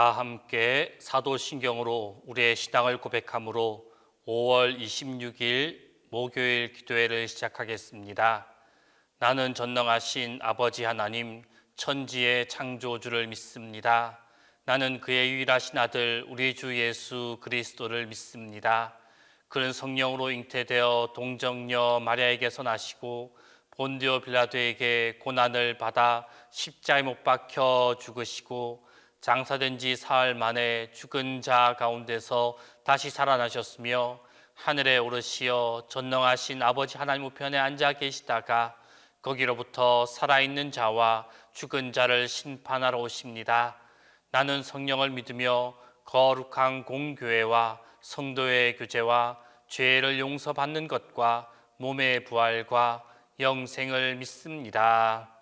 다 함께 사도신경으로 우리의 신앙을 고백함으로 5월 26일 목요일 기도회를 시작하겠습니다. 나는 전능하신 아버지 하나님, 천지의 창조주를 믿습니다. 나는 그의 유일하신 아들 우리 주 예수 그리스도를 믿습니다. 그는 성령으로 잉태되어 동정녀 마리아에게서 나시고 본디오 빌라도에게 고난을 받아 십자가에 못 박혀 죽으시고 장사된 지 사흘 만에 죽은 자 가운데서 다시 살아나셨으며 하늘에 오르시어 전능하신 아버지 하나님 우편에 앉아 계시다가 거기로부터 살아있는 자와 죽은 자를 심판하러 오십니다. 나는 성령을 믿으며 거룩한 공교회와 성도의 교제와 죄를 용서받는 것과 몸의 부활과 영생을 믿습니다.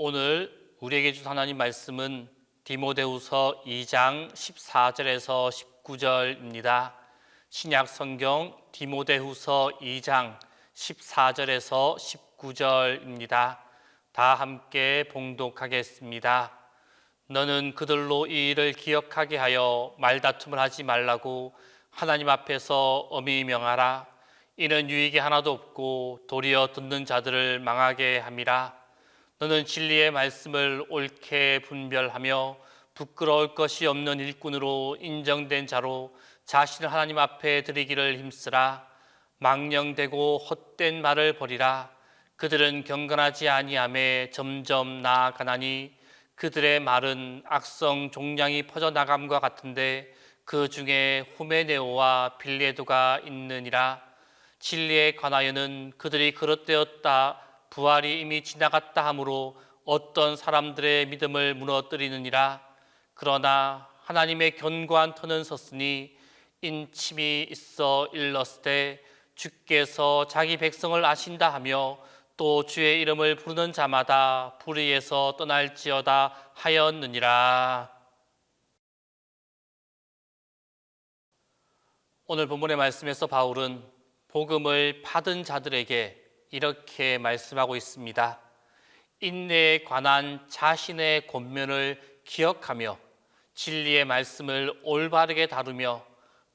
오늘 우리에게 주신 하나님 말씀은 디모데후서 2장 14절에서 19절입니다. 신약 성경 디모데후서 2장 14절에서 19절입니다. 다 함께 봉독하겠습니다. 너는 그들로 이 일을 기억하게 하여 말다툼을 하지 말라고 하나님 앞에서 엄히 명하라. 이는 유익이 하나도 없고 도리어 듣는 자들을 망하게 함이라. 너는 진리의 말씀을 옳게 분별하며 부끄러울 것이 없는 일꾼으로 인정된 자로 자신을 하나님 앞에 드리기를 힘쓰라. 망령되고 헛된 말을 버리라. 그들은 경건하지 아니하매 점점 나아가나니 그들의 말은 악성 종량이 퍼져나감과 같은데 그 중에 후메네오와 빌레도가 있느니라. 진리에 관하여는 그들이 그릇되었다 부활이 이미 지나갔다 하므로 어떤 사람들의 믿음을 무너뜨리느니라. 그러나 하나님의 견고한 터는 섰으니 인침이 있어 일렀으되 주께서 자기 백성을 아신다 하며 또 주의 이름을 부르는 자마다 불의에서 떠날지어다 하였느니라. 오늘 본문의 말씀에서 바울은 복음을 받은 자들에게 이렇게 말씀하고 있습니다. 인내에 관한 자신의 권면을 기억하며 진리의 말씀을 올바르게 다루며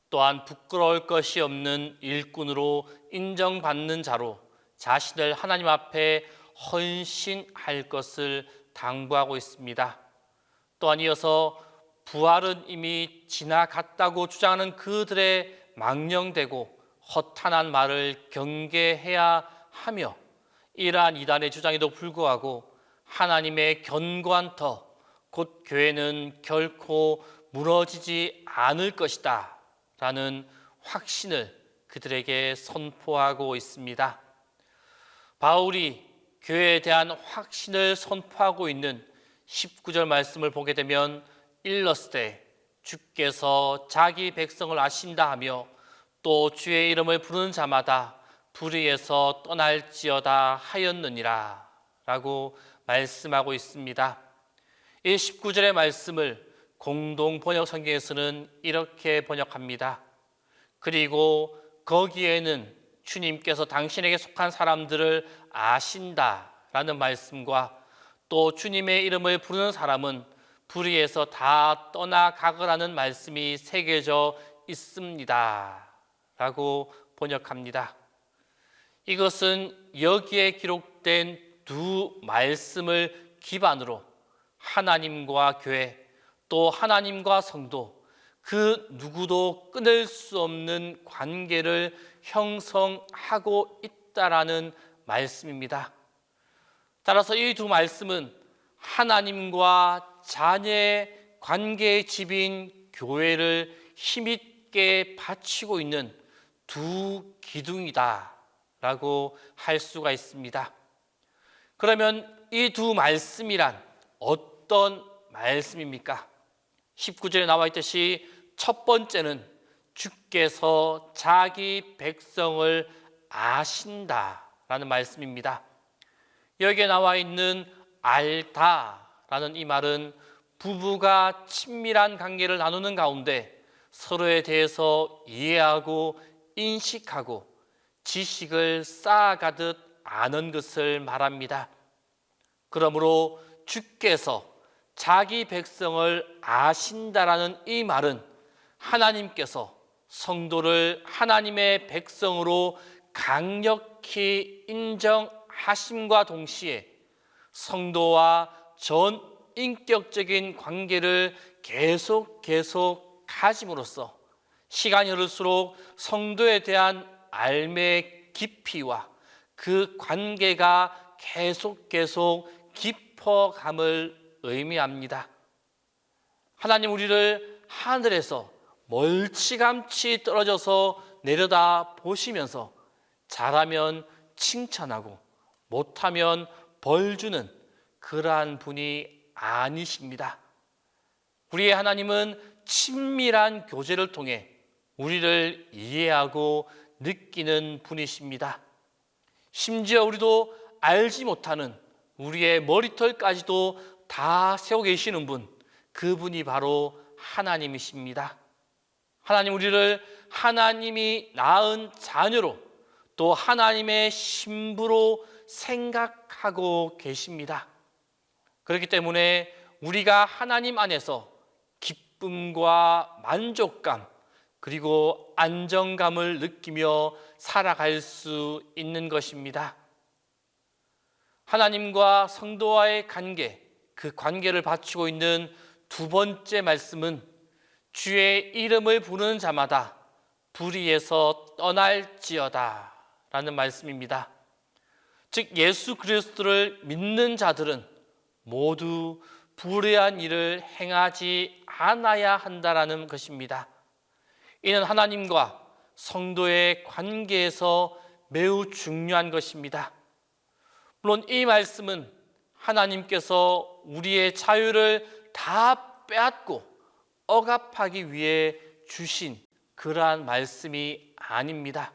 또한 부끄러울 것이 없는 일꾼으로 인정받는 자로 자신을 하나님 앞에 헌신할 것을 당부하고 있습니다. 또한 이어서 부활은 이미 지나갔다고 주장하는 그들의 망령되고 허탄한 말을 경계해야 하며 이러한 이단의 주장에도 불구하고 하나님의 견고한 터, 곧 교회는 결코 무너지지 않을 것이다 라는 확신을 그들에게 선포하고 있습니다. 바울이 교회에 대한 확신을 선포하고 있는 19절 말씀을 보게 되면 일렀으되 주께서 자기 백성을 아신다 하며 또 주의 이름을 부르는 자마다 불의에서 떠날지어다 하였느니라 라고 말씀하고 있습니다. 이 19절의 말씀을 공동 번역 성경에서는 이렇게 번역합니다. 그리고 거기에는 주님께서 당신에게 속한 사람들을 아신다 라는 말씀과 또 주님의 이름을 부르는 사람은 불의에서 다 떠나가거라는 말씀이 새겨져 있습니다 라고 번역합니다. 이것은 여기에 기록된 두 말씀을 기반으로 하나님과 교회 또 하나님과 성도 그 누구도 끊을 수 없는 관계를 형성하고 있다라는 말씀입니다. 따라서 이 두 말씀은 하나님과 자녀의 관계의 집인 교회를 힘있게 바치고 있는 두 기둥이다 라고 할 수가 있습니다. 그러면 이 두 말씀이란 어떤 말씀입니까? 19절에 나와 있듯이 첫 번째는 주께서 자기 백성을 아신다라는 말씀입니다. 여기에 나와 있는 알다라는 이 말은 부부가 친밀한 관계를 나누는 가운데 서로에 대해서 이해하고 인식하고 지식을 쌓아가듯 아는 것을 말합니다. 그러므로 주께서 자기 백성을 아신다라는 이 말은 하나님께서 성도를 하나님의 백성으로 강력히 인정하심과 동시에 성도와 전인격적인 관계를 계속 가짐으로써 시간이 흐를수록 성도에 대한 알매의 깊이와 그 관계가 계속 깊어감을 의미합니다. 하나님 우리를 하늘에서 멀찌감치 떨어져서 내려다 보시면서 잘하면 칭찬하고 못하면 벌 주는 그러한 분이 아니십니다. 우리의 하나님은 친밀한 교제를 통해 우리를 이해하고 느끼는 분이십니다. 심지어 우리도 알지 못하는 우리의 머리털까지도 다 세고 계시는 분, 그분이 바로 하나님이십니다. 하나님 우리를 하나님이 낳은 자녀로 또 하나님의 신부로 생각하고 계십니다. 그렇기 때문에 우리가 하나님 안에서 기쁨과 만족감 그리고 안정감을 느끼며 살아갈 수 있는 것입니다. 하나님과 성도와의 관계, 그 관계를 바치고 있는 두 번째 말씀은 주의 이름을 부르는 자마다 불의에서 떠날지어다 라는 말씀입니다. 즉 예수 그리스도를 믿는 자들은 모두 불의한 일을 행하지 않아야 한다라는 것입니다. 이는 하나님과 성도의 관계에서 매우 중요한 것입니다. 물론 이 말씀은 하나님께서 우리의 자유를 다 빼앗고 억압하기 위해 주신 그러한 말씀이 아닙니다.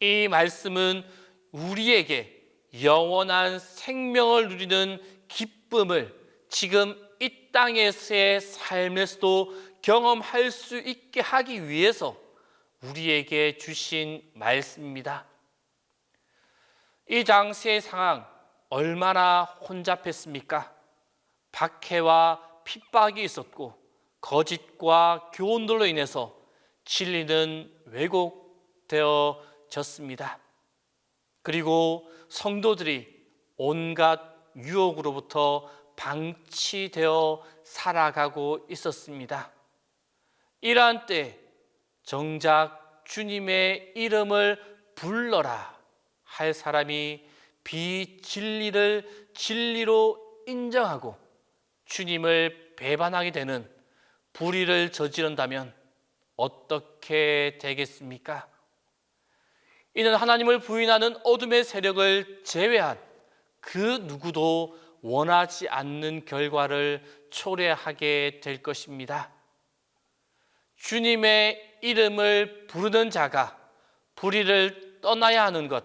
이 말씀은 우리에게 영원한 생명을 누리는 기쁨을 지금 이 땅에서의 삶에서도 경험할 수 있게 하기 위해서 우리에게 주신 말씀입니다. 이 당시의 상황 얼마나 혼잡했습니까? 박해와 핍박이 있었고 거짓과 교훈들로 인해서 진리는 왜곡되어졌습니다. 그리고 성도들이 온갖 유혹으로부터 방치되어 살아가고 있었습니다. 이러한 때 정작 주님의 이름을 불러라 할 사람이 비진리를 진리로 인정하고 주님을 배반하게 되는 불의를 저지른다면 어떻게 되겠습니까? 이는 하나님을 부인하는 어둠의 세력을 제외한 그 누구도 원하지 않는 결과를 초래하게 될 것입니다. 주님의 이름을 부르는 자가 불의를 떠나야 하는 것,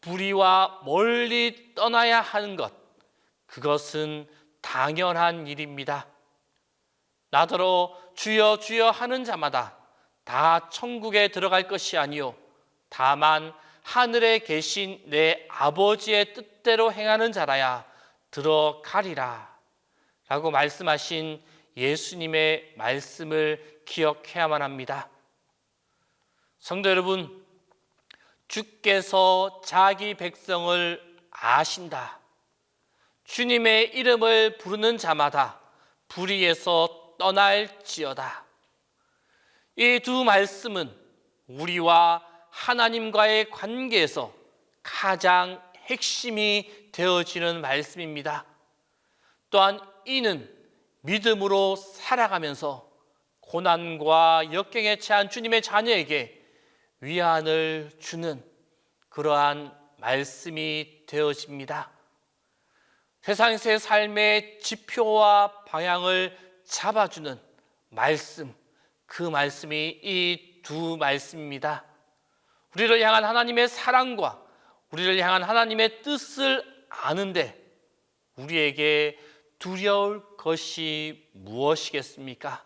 불의와 멀리 떠나야 하는 것, 그것은 당연한 일입니다. 나더러 주여 주여 하는 자마다 다 천국에 들어갈 것이 아니요 다만 하늘에 계신 내 아버지의 뜻대로 행하는 자라야 들어가리라 라고 말씀하신 예수님의 말씀을 기억해야만 합니다. 성도 여러분, 주께서 자기 백성을 아신다. 주님의 이름을 부르는 자마다 불의에서 떠날지어다. 이 두 말씀은 우리와 하나님과의 관계에서 가장 핵심이 되어지는 말씀입니다. 또한 이는 믿음으로 살아가면서 고난과 역경에 처한 주님의 자녀에게 위안을 주는 그러한 말씀이 되어집니다. 세상에서의 삶의 지표와 방향을 잡아주는 말씀, 그 말씀이 이 두 말씀입니다. 우리를 향한 하나님의 사랑과 우리를 향한 하나님의 뜻을 아는데 우리에게 두려울 것이 무엇이겠습니까?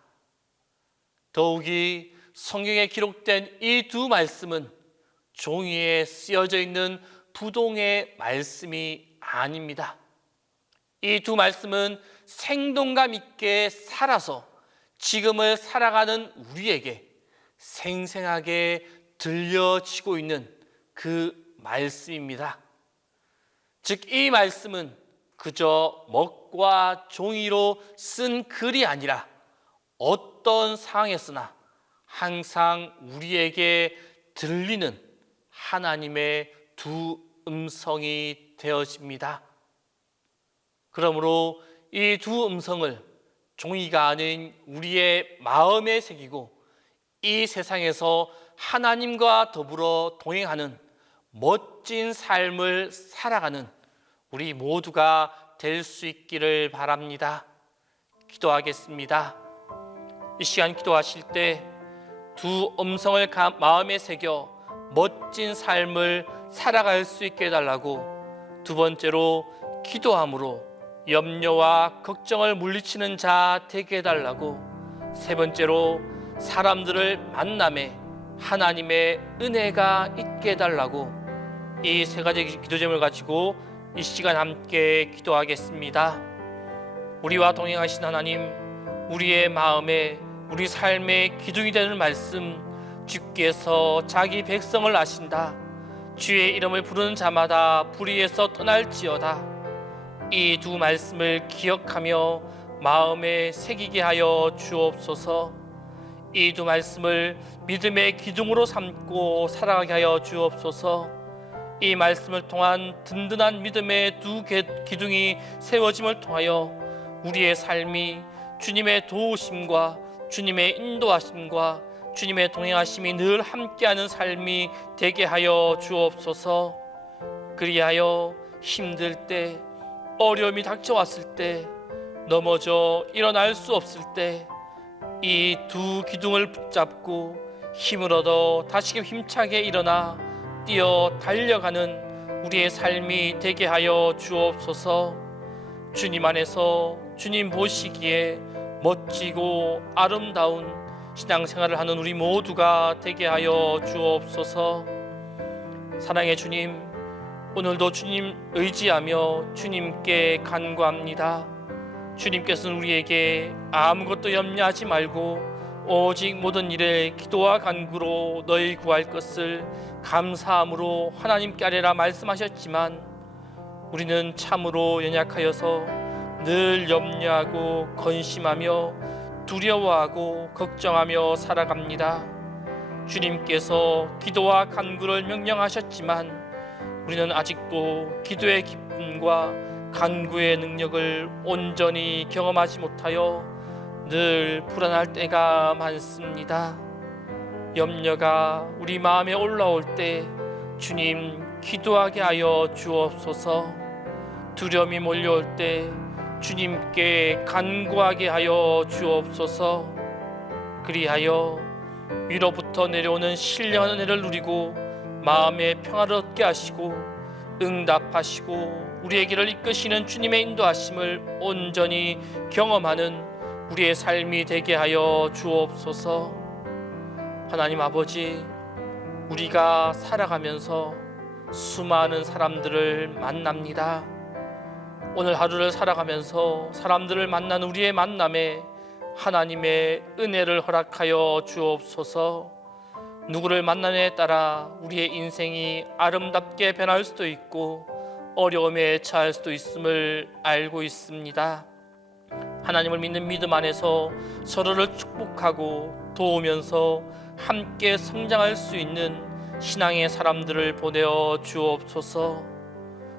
더욱이 성경에 기록된 이 두 말씀은 종이에 쓰여져 있는 부동의 말씀이 아닙니다. 이 두 말씀은 생동감 있게 살아서 지금을 살아가는 우리에게 생생하게 들려지고 있는 그 말씀입니다. 즉 이 말씀은 그저 먹과 종이로 쓴 글이 아니라 어떤 상황에서나 항상 우리에게 들리는 하나님의 두 음성이 되어집니다. 그러므로 이 두 음성을 종이가 아닌 우리의 마음에 새기고 이 세상에서 하나님과 더불어 동행하는 멋진 삶을 살아가는 우리 모두가 될 수 있기를 바랍니다. 기도하겠습니다. 이 시간 기도하실 때 두 음성을 마음에 새겨 멋진 삶을 살아갈 수 있게 해달라고, 두 번째로 기도함으로 염려와 걱정을 물리치는 자 되게 해달라고, 세 번째로 사람들을 만남에 하나님의 은혜가 있게 해달라고, 이 세 가지 기도 제목을 가지고 이 시간 함께 기도하겠습니다. 우리와 동행하신 하나님, 우리의 마음에 우리 삶의 기둥이 되는 말씀, 주께서 자기 백성을 아신다. 주의 이름을 부르는 자마다 불의에서 떠날지어다. 이 두 말씀을 기억하며 마음에 새기게 하여 주옵소서. 이 두 말씀을 믿음의 기둥으로 삼고 살아가게 하여 주옵소서. 이 말씀을 통한 든든한 믿음의 두 기둥이 세워짐을 통하여 우리의 삶이 주님의 도우심과 주님의 인도하심과 주님의 동행하심이 늘 함께하는 삶이 되게 하여 주옵소서. 그리하여 힘들 때, 어려움이 닥쳐왔을 때, 넘어져 일어날 수 없을 때 이 두 기둥을 붙잡고 힘을 얻어 다시금 힘차게 일어나 뛰어 달려가는 우리의 삶이 되게 하여 주옵소서. 주님 안에서 주님 보시기에 멋지고 아름다운 신앙생활을 하는 우리 모두가 되게 하여 주옵소서. 사랑의 주님, 오늘도 주님 의지하며 주님께 간구합니다. 주님께서는 우리에게 아무것도 염려하지 말고 오직 모든 일에 기도와 간구로 너희 구할 것을 감사함으로 하나님께 아뢰라 말씀하셨지만, 우리는 참으로 연약하여서 늘 염려하고 건심하며 두려워하고 걱정하며 살아갑니다. 주님께서 기도와 간구를 명령하셨지만 우리는 아직도 기도의 기쁨과 간구의 능력을 온전히 경험하지 못하여 늘 불안할 때가 많습니다. 염려가 우리 마음에 올라올 때 주님 기도하게 하여 주옵소서. 두려움이 몰려올 때 주님께 간구하게 하여 주옵소서. 그리하여 위로부터 내려오는 신령한 은혜를 누리고 마음의 평화를 얻게 하시고 응답하시고 우리의 길을 이끄시는 주님의 인도하심을 온전히 경험하는 우리의 삶이 되게 하여 주옵소서. 하나님 아버지, 우리가 살아가면서 수많은 사람들을 만납니다. 오늘 하루를 살아가면서 사람들을 만나는 우리의 만남에 하나님의 은혜를 허락하여 주옵소서. 누구를 만나느냐에 따라 우리의 인생이 아름답게 변할 수도 있고 어려움에 처할 수도 있음을 알고 있습니다. 하나님을 믿는 믿음 안에서 서로를 축복하고 도우면서 함께 성장할 수 있는 신앙의 사람들을 보내어 주옵소서.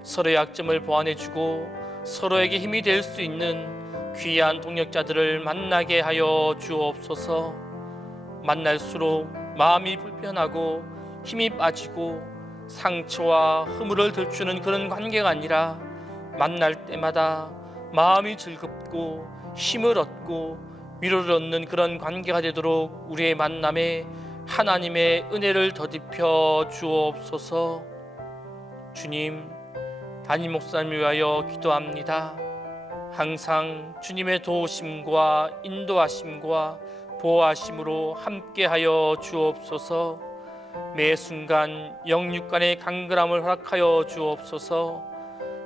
서로의 약점을 보완해주고 서로에게 힘이 될 수 있는 귀한 동역자들을 만나게 하여 주옵소서. 만날수록 마음이 불편하고 힘이 빠지고 상처와 허물을 들추는 그런 관계가 아니라 만날 때마다 마음이 즐겁고 힘을 얻고 위로를 얻는 그런 관계가 되도록 우리의 만남에 하나님의 은혜를 더딥혀 주옵소서. 주님, 담임 목사님을 위하여 기도합니다. 항상 주님의 도우심과 인도하심과 보호하심으로 함께하여 주옵소서. 매 순간 영육간의 강건함을 허락하여 주옵소서.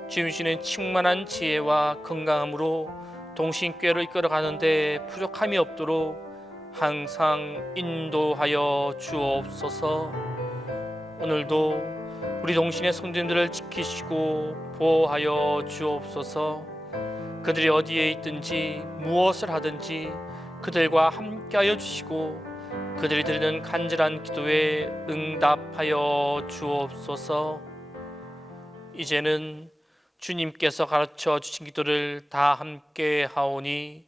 주님 주시는 충만한 지혜와 건강함으로 동신교회를 이끌어가는데 부족함이 없도록 항상 인도하여 주옵소서. 오늘도 우리 동신의 성도님들을 지키시고 보호하여 주옵소서. 그들이 어디에 있든지 무엇을 하든지 그들과 함께하여 주시고 그들이 드리는 간절한 기도에 응답하여 주옵소서. 이제는 주님께서 가르쳐 주신 기도를 다 함께 하오니,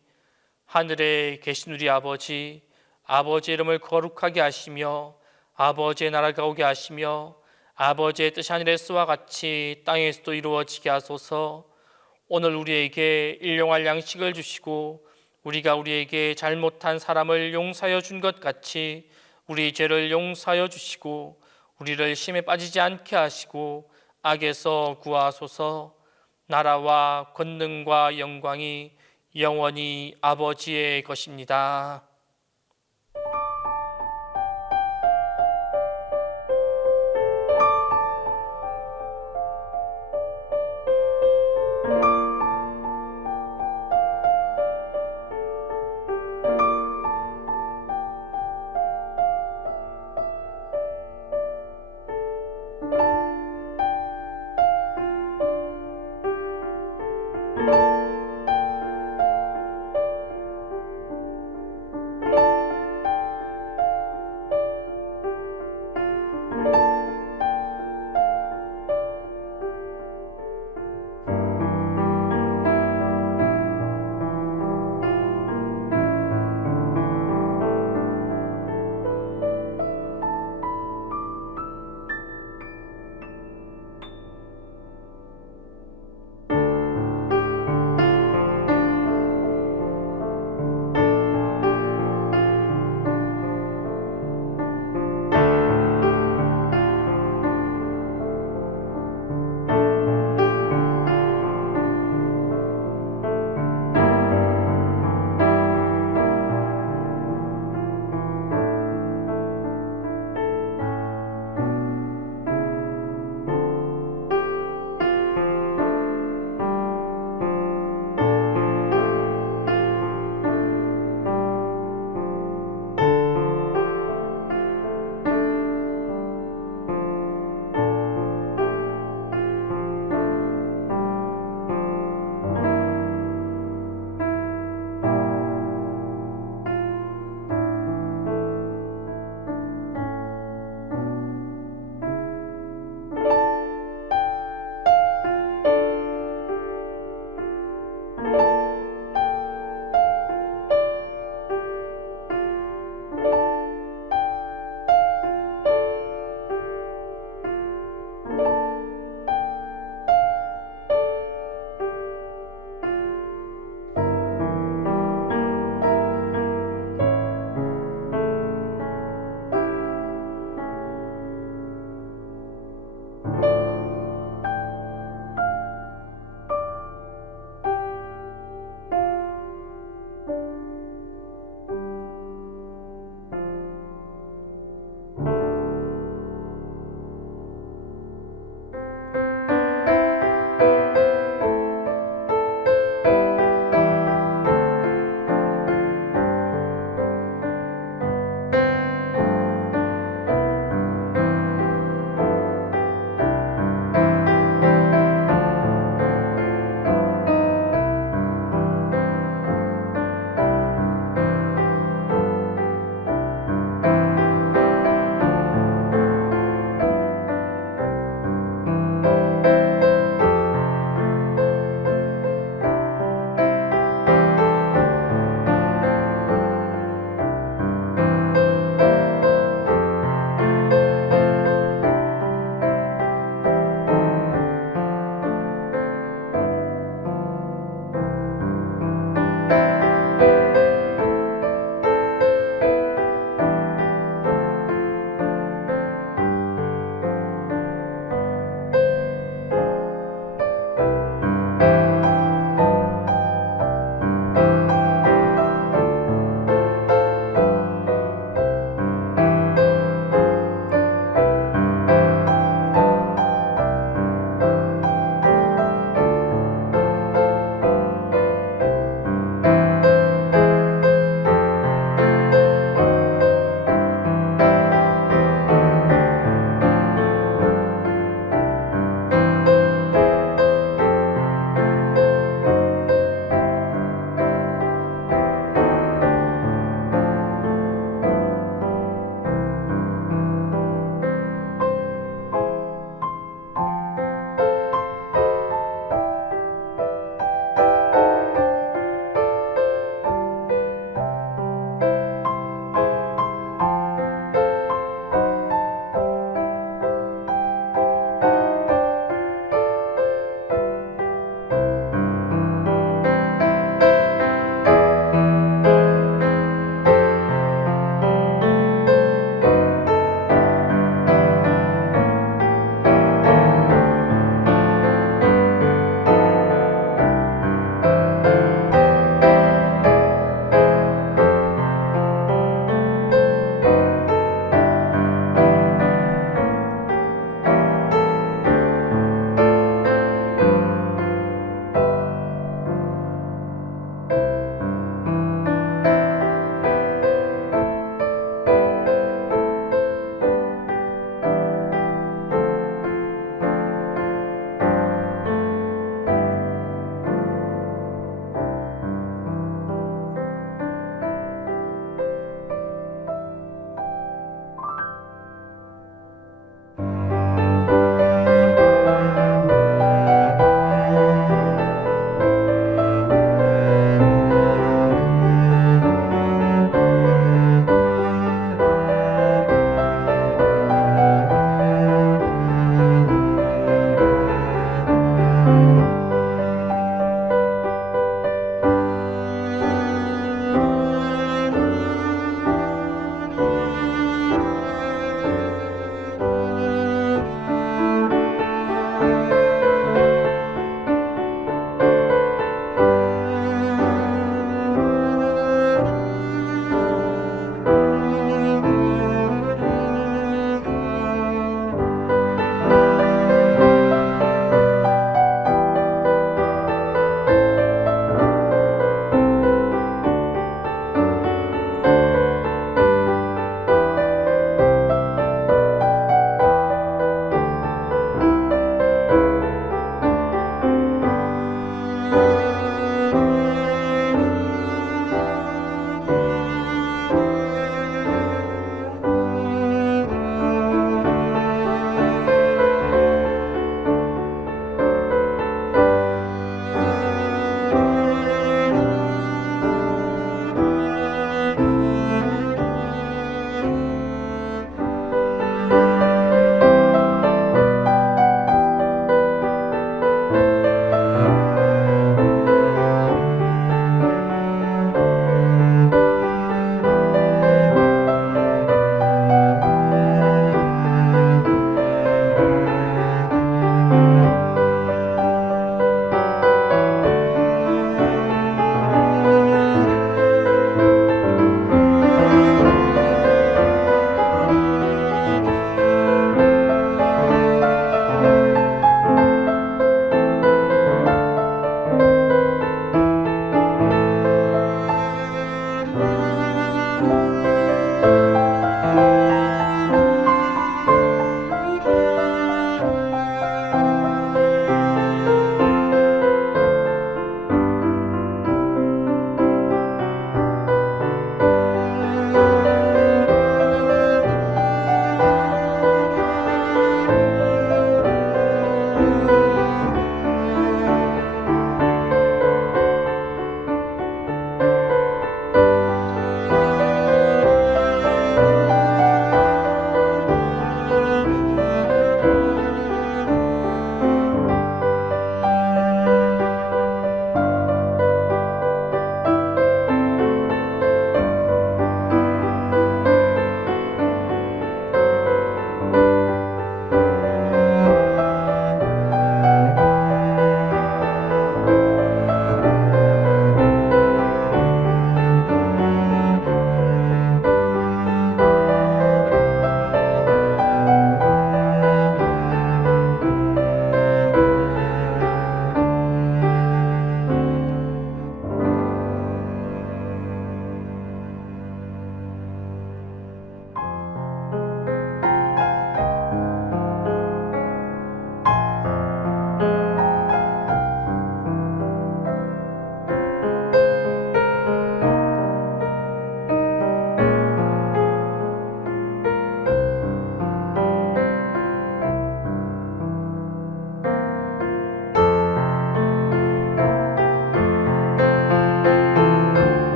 하늘에 계신 우리 아버지, 아버지의 이름을 거룩하게 하시며 아버지의 나라가 오게 하시며 아버지의 뜻이 하늘에서와 같이 땅에서도 이루어지게 하소서. 오늘 우리에게 일용할 양식을 주시고 우리가 우리에게 잘못한 사람을 용서하여 준 것 같이 우리 죄를 용서하여 주시고 우리를 시험에 빠지지 않게 하시고 악에서 구하소서. 나라와 권능과 영광이 영원히 아버지의 것입니다.